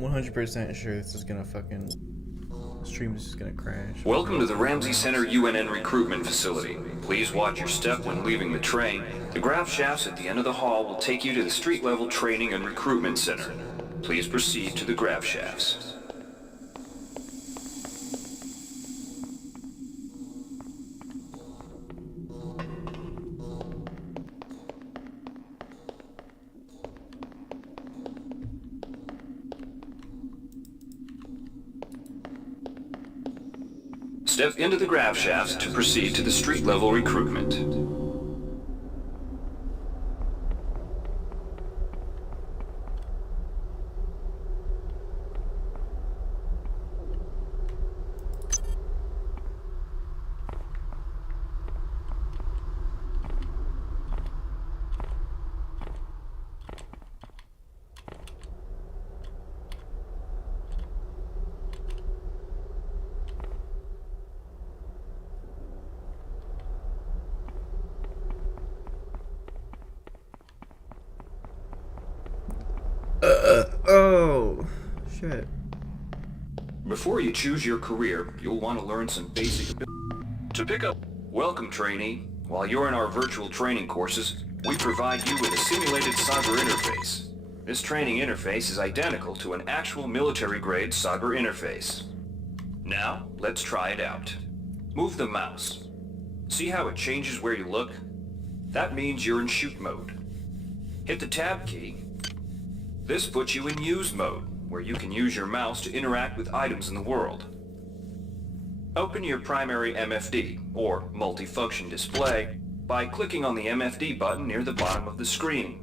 100% sure this is gonna fucking stream is just gonna crash. Welcome to the Ramsey Center UNN recruitment facility. Please watch your step when leaving the train. The grav shafts at the end of the hall will take you to the street-level training and recruitment center. Please proceed to the grav shafts. Step into the grav shafts to proceed to the street-level recruitment. Oh, shit. Before you choose your career, you'll want to learn some basic abilities. To pick up, welcome trainee. While you're in our virtual training courses, we provide you with a simulated cyber interface. This training interface is identical to an actual military-grade cyber interface. Now, let's try it out. Move the mouse. See how it changes where you look? That means you're in shoot mode. Hit the tab key. This puts you in use mode, where you can use your mouse to interact with items in the world. Open your primary MFD, or multifunction display, by clicking on the MFD button near the bottom of the screen.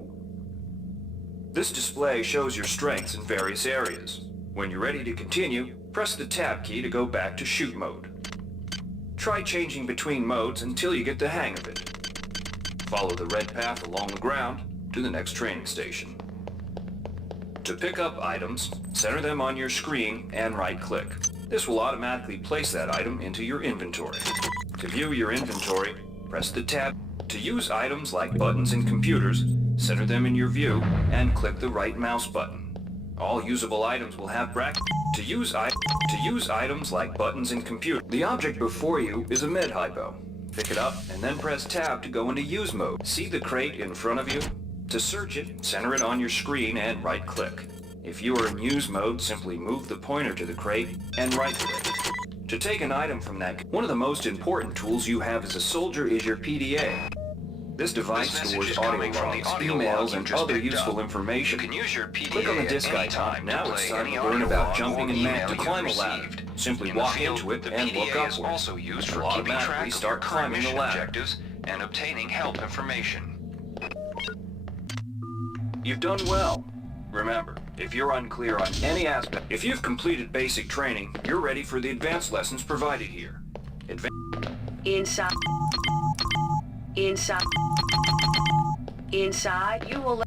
This display shows your strengths in various areas. When you're ready to continue, press the tab key to go back to shoot mode. Try changing between modes until you get the hang of it. Follow the red path along the ground to the next training station. To pick up items, center them on your screen and right-click. This will automatically place that item into your inventory. To view your inventory, press the tab. To use items like buttons in computers, center them in your view and click the right mouse button. All usable items will have brackets. To use items like buttons in computers, the object before you is a med hypo. Pick it up and then press tab to go into use mode. See the crate in front of you? To search it, center it on your screen and right-click. If you are in use mode, simply move the pointer to the crate and right-click. To take an item from that, one of the most important tools you have as a soldier is your PDA. This device stores audio logs, emails, and other useful information. You can use your PDA Click on the disk icon. Now it's time to learn about jumping and to climb a ladder. Simply walk into it and look upwards. Also used for It'll keeping track automatically of start climbing the ladder. objectives and obtaining help information. You've done well. Remember, if you're unclear on any aspect, if you've completed basic training, you're ready for the advanced lessons provided here. Inside, you will...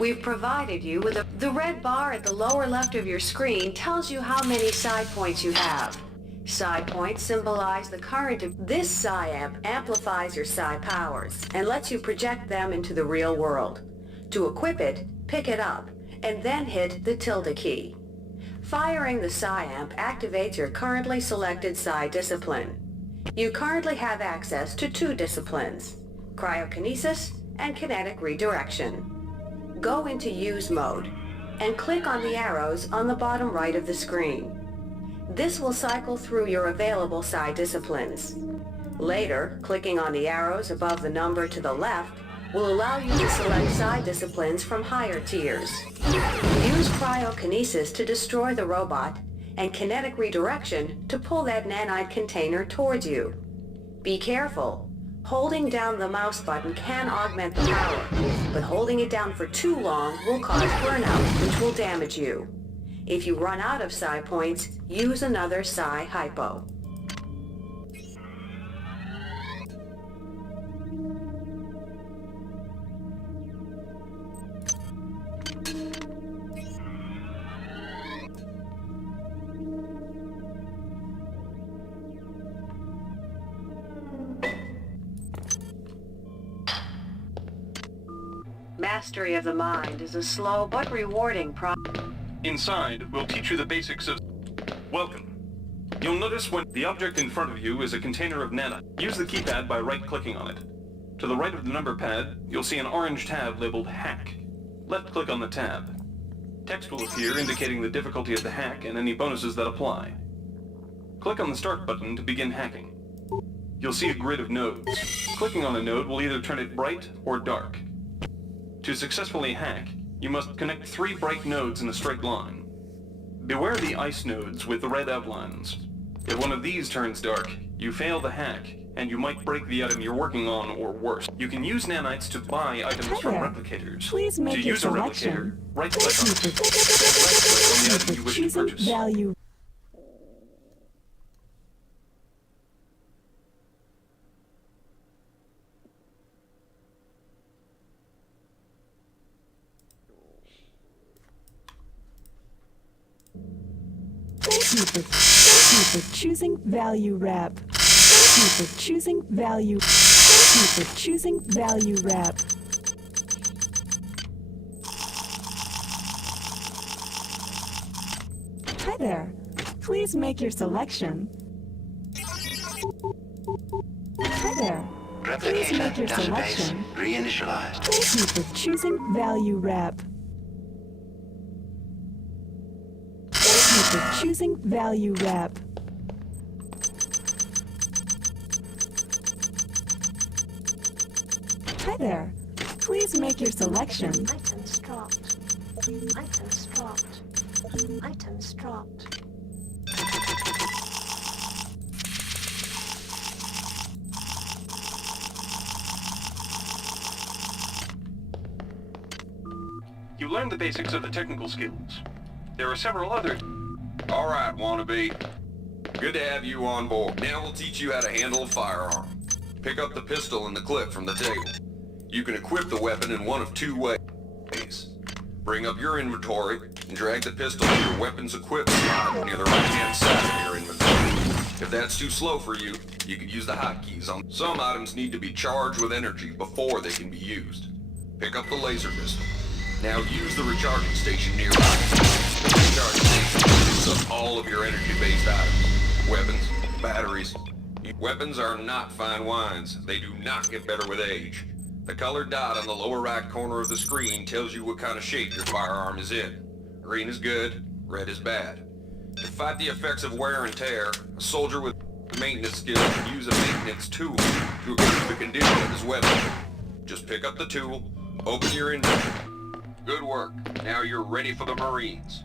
We've provided you with the red bar at the lower left of your screen tells you how many side points you have. Side points symbolize the current of this psi amp amplifies your psi powers and lets you project them into the real world. To equip it, pick it up, and then hit the tilde key. Firing the psi amp activates your currently selected psi discipline. You currently have access to two disciplines, cryokinesis and kinetic redirection. Go into use mode and click on the arrows on the bottom right of the screen. This will cycle through your available psi disciplines. Later, clicking on the arrows above the number to the left will allow you to select psi disciplines from higher tiers. Use cryokinesis to destroy the robot and kinetic redirection to pull that nanite container towards you. Be careful. Holding down the mouse button can augment the power, but holding it down for too long will cause burnout, which will damage you. If you run out of psi points, use another psi hypo. Mastery of the mind is a slow but rewarding process. Inside, we'll teach you the basics of... Welcome. You'll notice when the object in front of you is a container of nana. Use the keypad by right-clicking on it. To the right of the number pad, you'll see an orange tab labeled Hack. Left-click on the tab. Text will appear indicating the difficulty of the hack and any bonuses that apply. Click on the Start button to begin hacking. You'll see a grid of nodes. Clicking on a node will either turn it bright or dark. To successfully hack, you must connect 3 bright nodes in a straight line. Beware the ice nodes with the red outlines. If one of these turns dark, you fail the hack, and you might break the item you're working on or worse. You can use nanites to buy items from replicators. Please make to your use a selection. replicator, right-click on it. Left-click on the item you wish to Choosing purchase. value. Thank you for choosing value wrap. Thank you for choosing value. Thank you for choosing value wrap. Hi there. Please make your selection. Hi there. Please make your selection. Reinitialized. Thank you for choosing value wrap. Thank you for choosing value wrap. Hi there. Please make your selection. Items dropped. Items dropped. Items dropped. You learned the basics of the technical skills. There are several others. All right, wannabe. Good to have you on board. Now we'll teach you how to handle a firearm. Pick up the pistol and the clip from the table. You can equip the weapon in one of 2 ways. Bring up your inventory and drag the pistol to your weapons equipped slot near the right-hand side of your inventory. If that's too slow for you, you can use the hotkeys on. Some items need to be charged with energy before they can be used. Pick up the laser pistol. Now use the recharging station nearby. The recharging station uses up all of your energy-based items. Weapons, batteries. Weapons are not fine wines. They do not get better with age. The colored dot on the lower right corner of the screen tells you what kind of shape your firearm is in. Green is good, red is bad. To fight the effects of wear and tear, a soldier with maintenance skills can use a maintenance tool to improve the condition of his weapon. Just pick up the tool, open your inventory. Good work. Now you're ready for the Marines.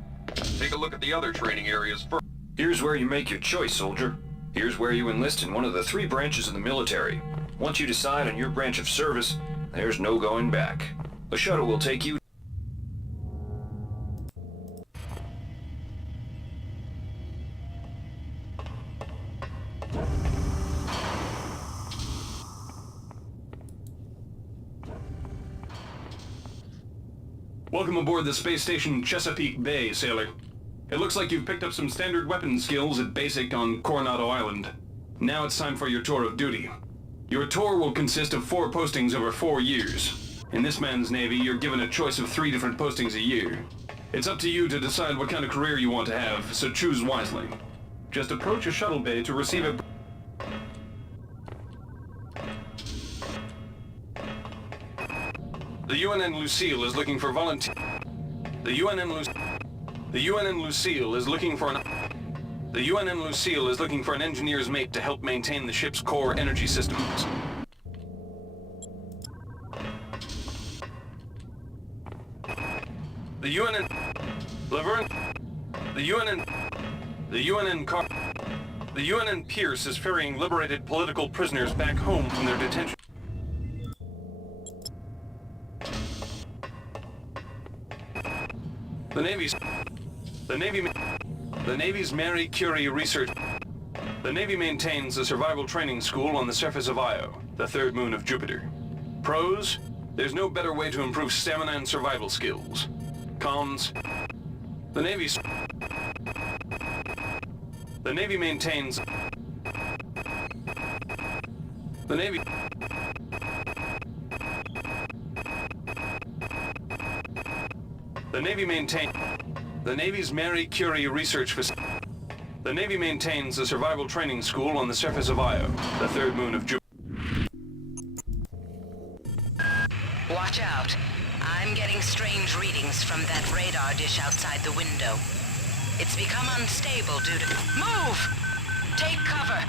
Take a look at the other training areas first. Here's where you make your choice, soldier. Here's where you enlist in one of the 3 branches of the military. Once you decide on your branch of service, there's no going back. The shuttle will take you. Welcome aboard the space station Chesapeake Bay, sailor. It looks like you've picked up some standard weapon skills at basic on Coronado Island. Now it's time for your tour of duty. Your tour will consist of 4 postings over 4 years. In this man's Navy, you're given a choice of 3 different postings a year. It's up to you to decide what kind of career you want to have, so choose wisely. Just approach a shuttle bay to receive a... The UNN Lucille is looking for volunteers. The UNN Lucille is looking for an engineer's mate to help maintain the ship's core energy systems. The UNN Pierce is ferrying liberated political prisoners back home from their detention. The Navy's Marie Curie research. The Navy maintains a survival training school on the surface of Io, the 3rd moon of Jupiter. Pros: there's no better way to improve stamina and survival skills. Cons: the Navy maintains. The Navy maintains. The Navy's Marie Curie Research Facility. The Navy maintains a survival training school on the surface of Io, the third moon of Jupiter. Watch out. I'm getting strange readings from that radar dish outside the window. It's become unstable due to... Move! Take cover!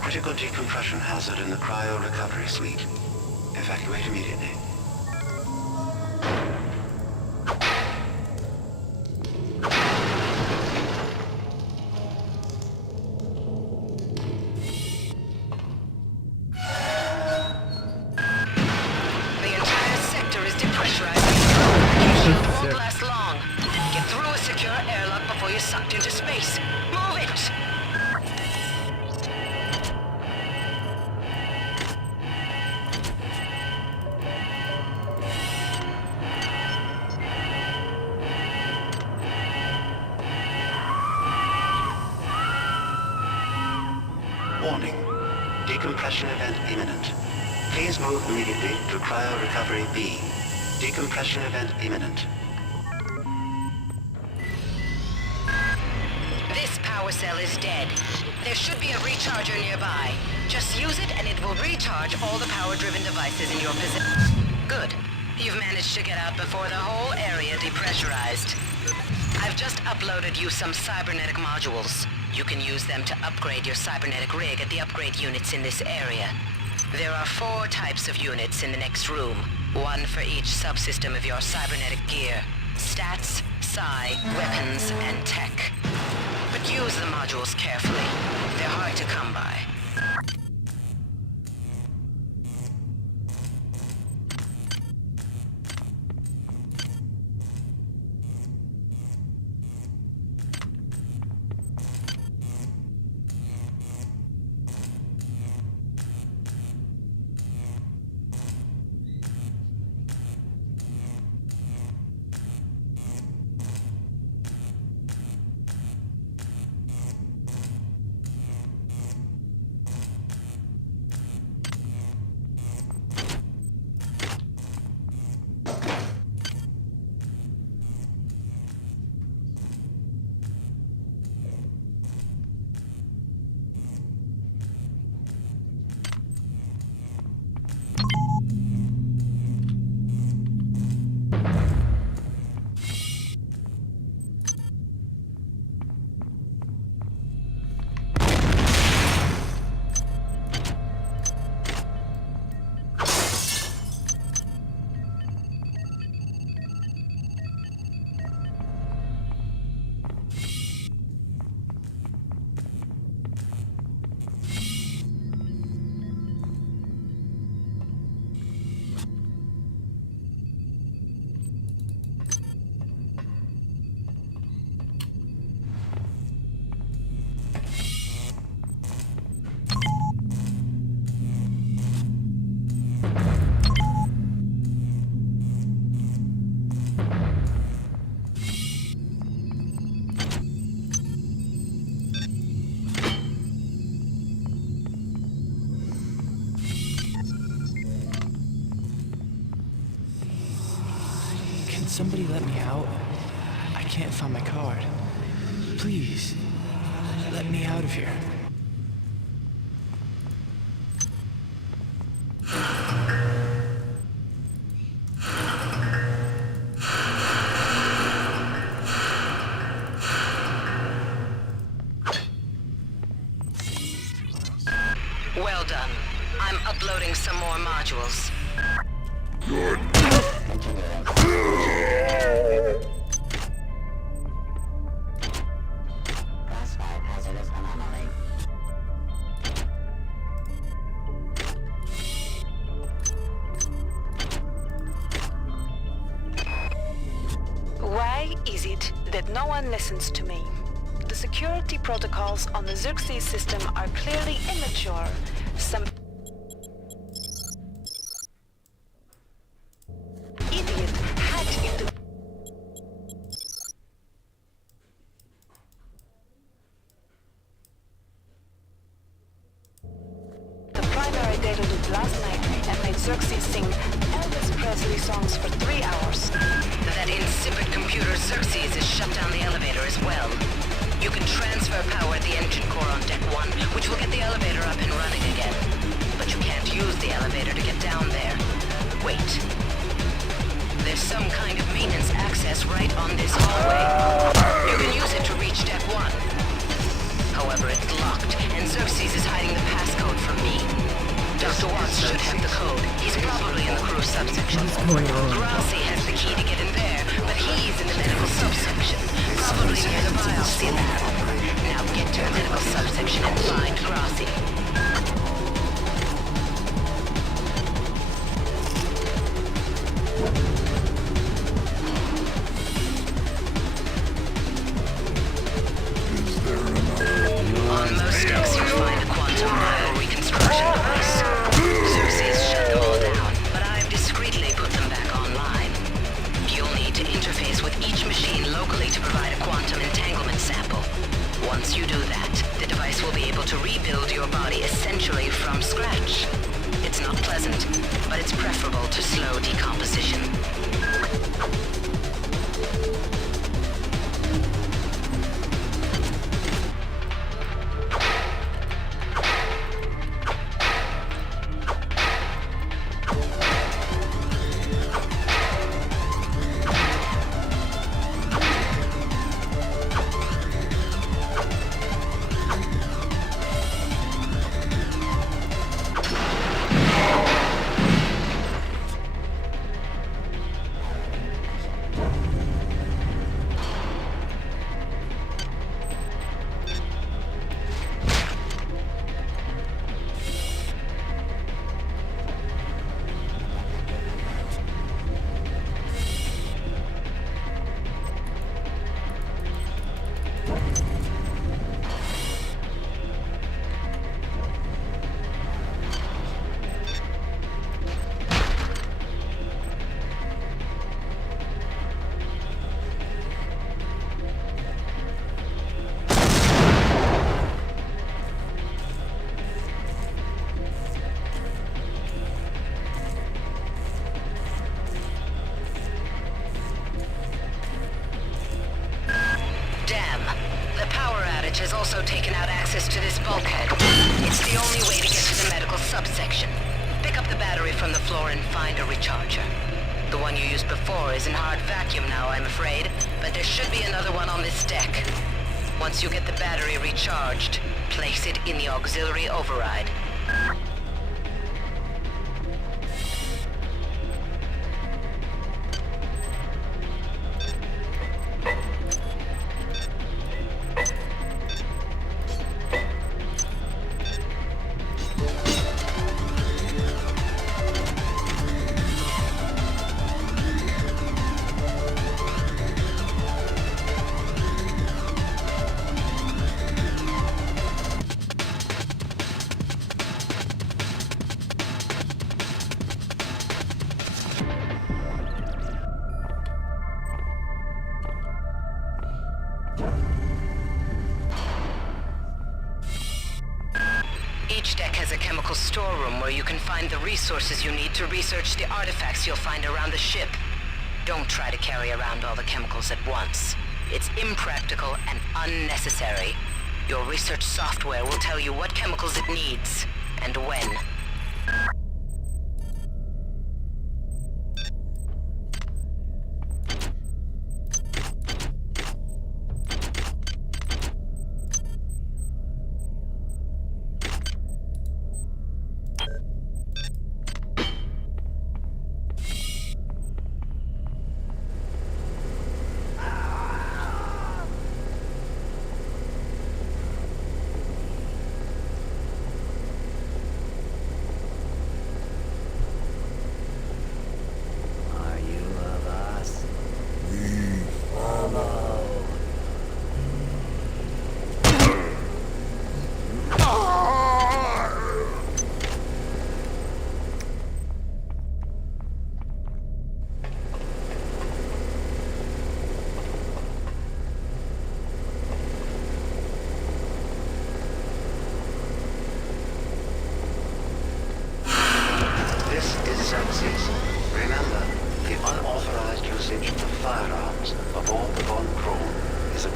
Critical decompression hazard in the cryo recovery suite. Evacuate immediately. The entire sector is depressurizing. Evacuation won't last long. Get through a secure airlock before you're sucked into space. Move it! Warning. Decompression event imminent. Please move immediately to cryo recovery B. Decompression event imminent. This power cell is dead. There should be a recharger nearby. Just use it and it will recharge all the power-driven devices in your possession. Good. You've managed to get out before the whole area depressurized. I've just uploaded you some cybernetic modules. You can use them to upgrade your cybernetic rig at the upgrade units in this area. There are 4 types of units in the next room, one for each subsystem of your cybernetic gear. Stats, psi, weapons, and tech. But use the modules carefully. They're hard to come by. Somebody let me out. I can't find my card. Please, let me out of here. Well done. I'm uploading some more modules. Why is it that no one listens to me? The security protocols on the Xerxes system are clearly immature. Some idiot hacked into... The primary data loop last night and made Xerxes sing Elvis Presley songs for 3 hours. That insipid computer Xerxes has shut down the elevator as well. You can transfer power at the engine core on deck 1, which will get the elevator up and running again. But you can't use the elevator to get down there. Wait. There's some kind of maintenance access right on this hallway. You can use it to reach deck 1. However, it's locked, and Xerxes is hiding the passcode from me. Dr. Watts should have the code. He's probably in the crew subsection. Grassi has the key to get in there, but he's in the medical subsection. Probably near the biopsy lab. Now get to the medical subsection and find Grassi. On most decks you'll find a quantum reconstruction device. Xerxes shut them all down, but I've discreetly put them back online. You'll need to interface with each machine locally to provide a quantum entanglement sample. Once you do that, the device will be able to rebuild your body essentially from scratch. It's not pleasant, but it's preferable to slow decomposition. Has also taken out access to this bulkhead. It's the only way to get to the medical subsection. Pick up the battery from the floor and find a recharger. The one you used before is in hard vacuum now, I'm afraid, but there should be another one on this deck. Once you get the battery recharged, place it in the auxiliary override. Each deck has a chemical storeroom where you can find the resources you need to research the artifacts you'll find around the ship. Don't try to carry around all the chemicals at once. It's impractical and unnecessary. Your research software will tell you what chemicals it needs, and when.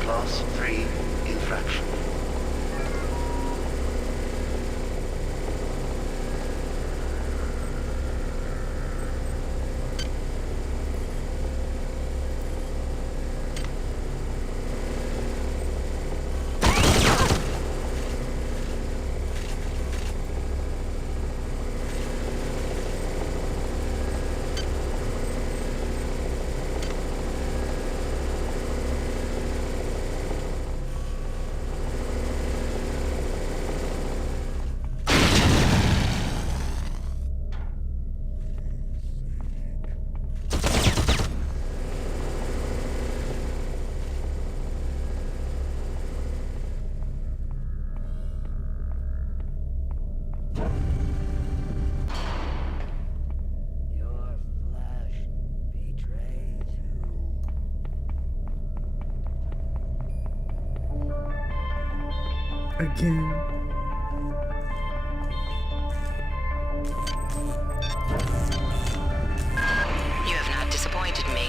Class 3 infraction. Again. You have not disappointed me.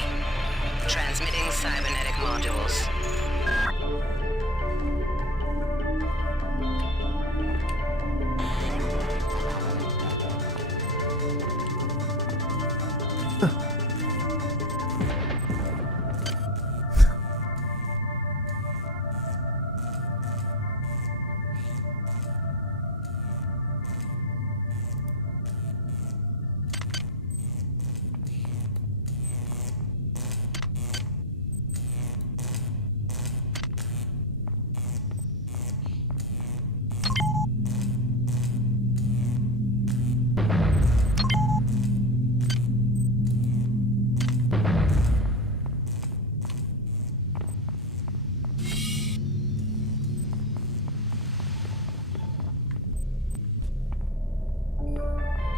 Transmitting cybernetic modules.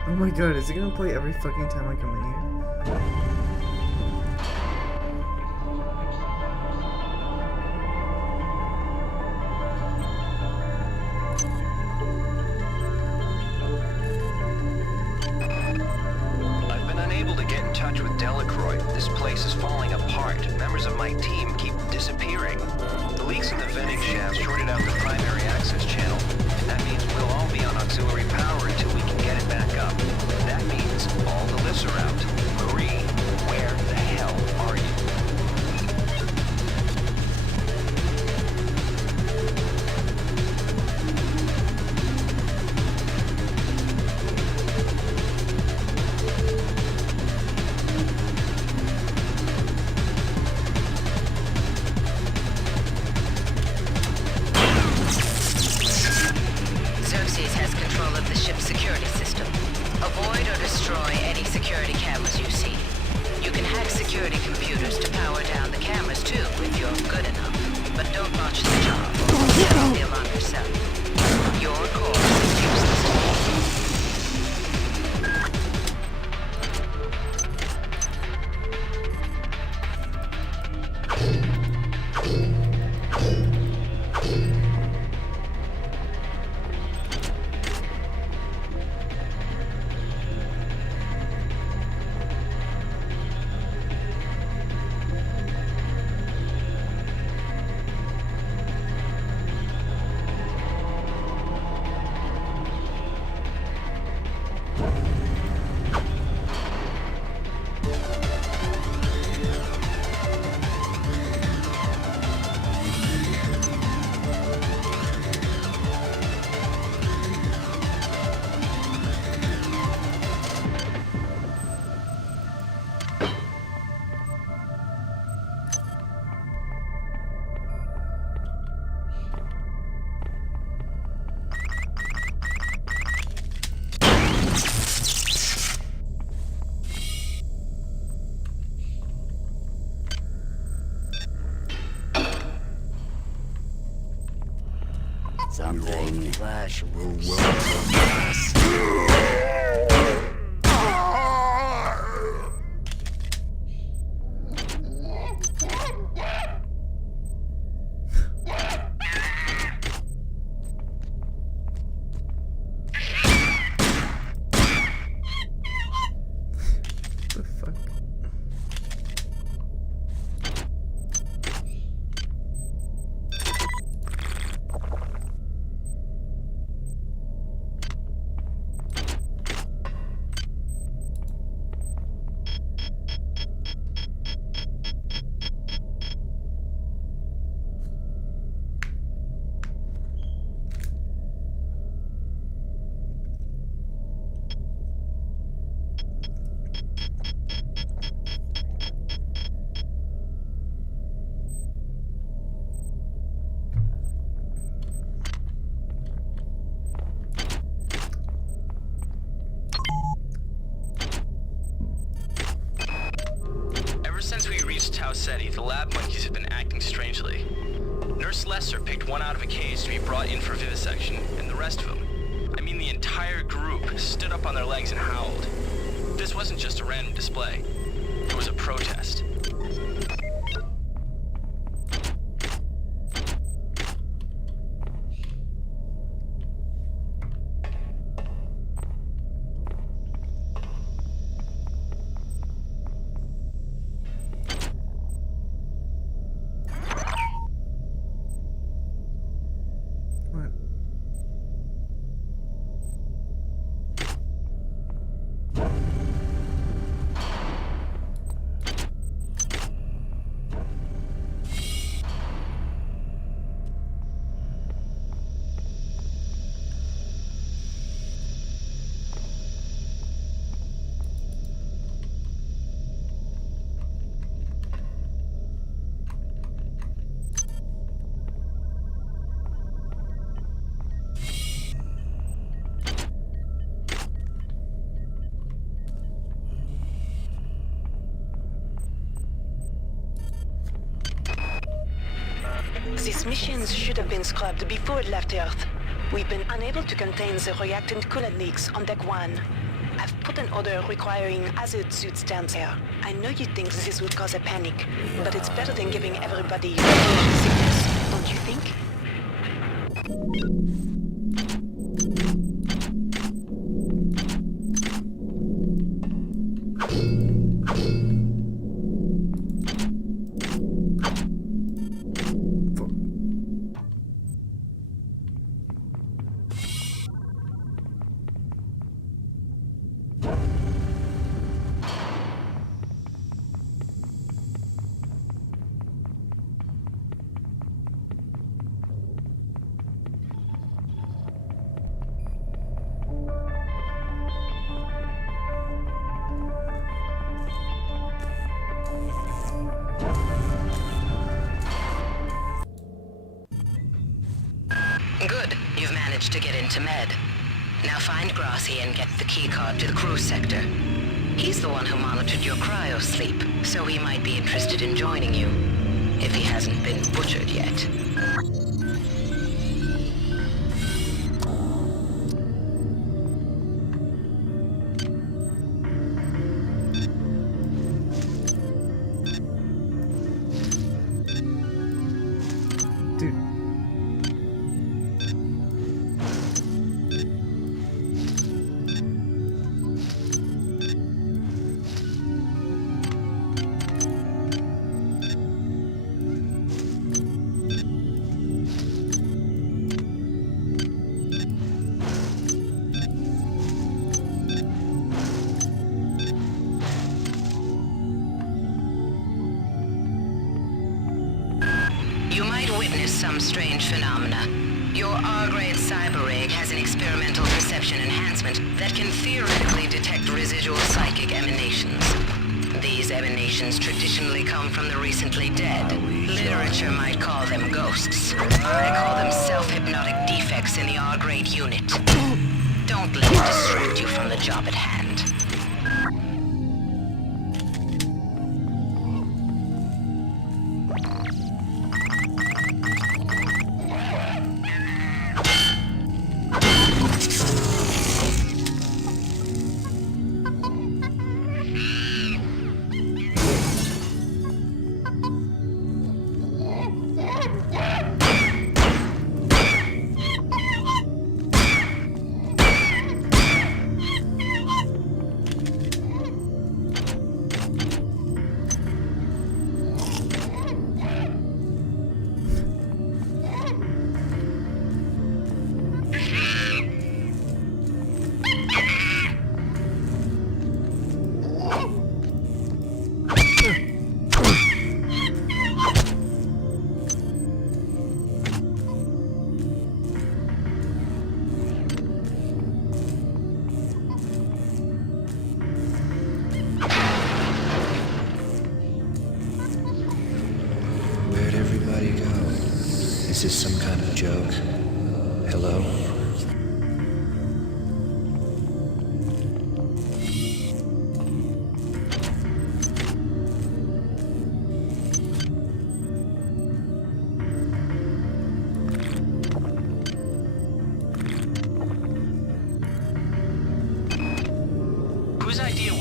Oh my god, is it gonna play every fucking time I come in here? I've been unable to get in touch with Delacroix. This place is falling apart. Members of my team keep disappearing. The leaks in the venting shaft shorted out the primary access channel. That means we'll all be on auxiliary power until we can get it back up. That means all the lifts are out. Marie, where the hell are you? Xerxes has control of the ship's security system. Avoid or destroy any security cameras you see. You can hack security computers to power down the cameras too, if you're good enough. But don't botch the job or set the alarm yourself. Your course is useless to me. Something flesh will welcome us. The fuck? SETI, the lab monkeys have been acting strangely. Nurse Lesser picked one out of a cage to be brought in for vivisection, and the rest of them, I mean the entire group, stood up on their legs and howled. This wasn't just a random display. It was a protest. What? These missions should have been scrubbed before it left Earth. We've been unable to contain the reactant coolant leaks on Deck 1. I've put an order requiring hazard suits down there. I know you think this would cause a panic, but it's better than giving everybody motion sickness, don't you think? Good. You've managed to get into Med. Now find Grassi and get the keycard to the cruise sector. He's the one who monitored your cryo sleep, so he might be interested in joining you. If he hasn't been butchered yet. Dude. You might witness some strange phenomena. Your R-grade cyber rig has an experimental perception enhancement that can theoretically detect residual psychic emanations. These emanations traditionally come from the recently dead. Literature might call them ghosts. I call them self-hypnotic defects in the R-grade unit. Don't let it distract you from the job at hand. Is this some kind of joke? Hello?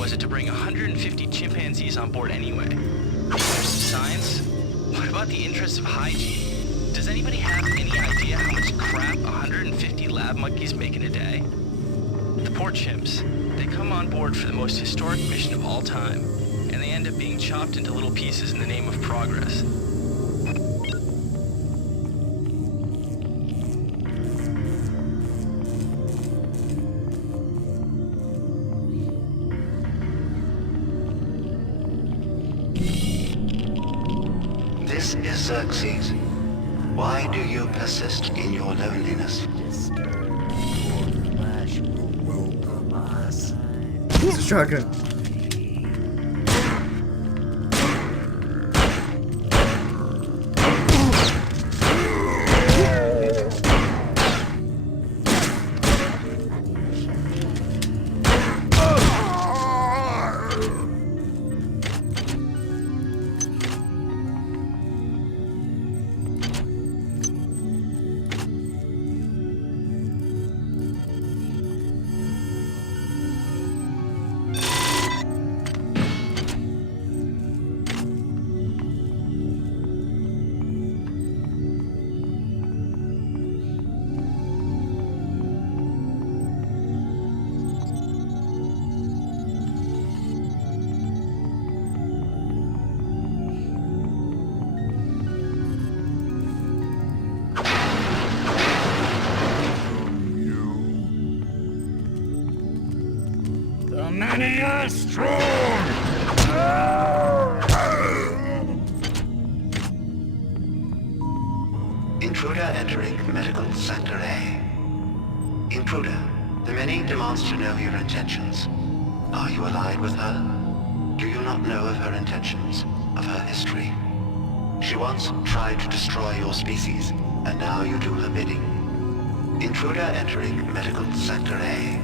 was it to bring 150 chimpanzees on board anyway? There's some science. What about the interests of hygiene? Does anybody have any idea how much crap 150 lab monkeys make in a day? The poor chimps. They come on board for the most historic mission of all time, and they end up being chopped into little pieces in the name of progress. This is Xerxes. Why do you persist in your loneliness? Flash will welcome us. It's a shotgun. The many are strong! Intruder entering medical sector A. Intruder, the many demands to know your intentions. Are you allied with her? Do you not know of her intentions, of her history? She once tried to destroy your species, and now you do her bidding. Intruder entering medical sector A.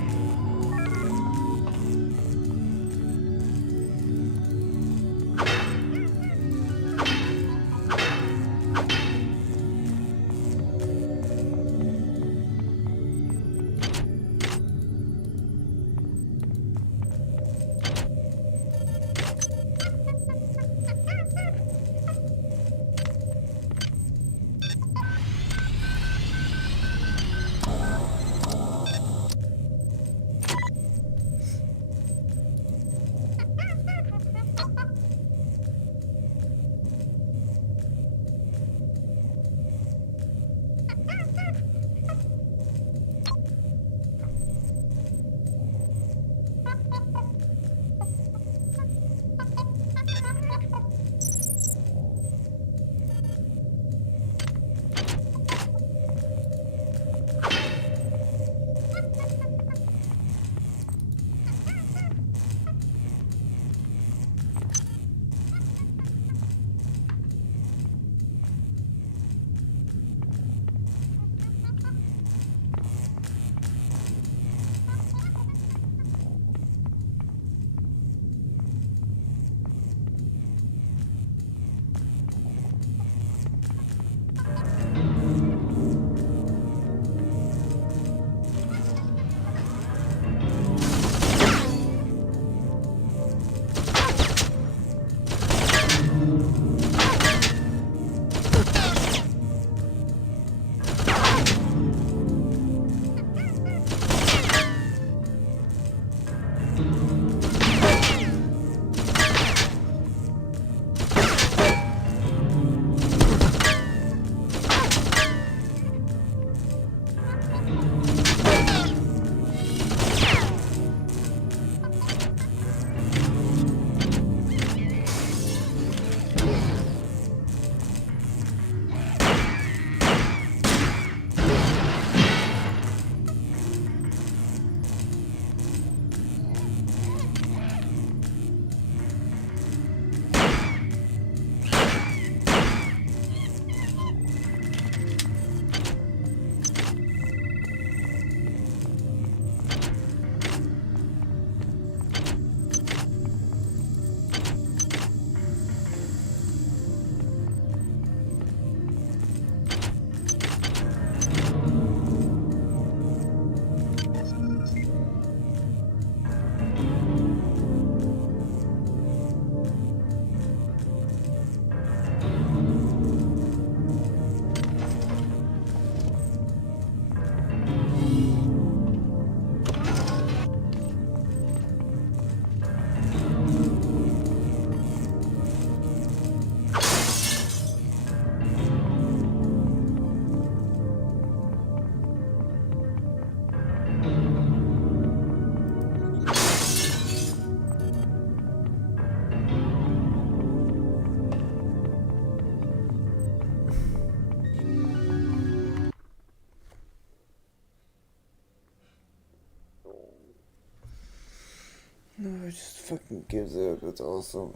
No, it just fucking gives up. It's awesome.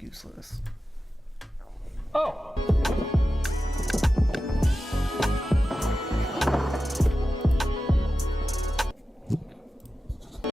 Useless. Oh!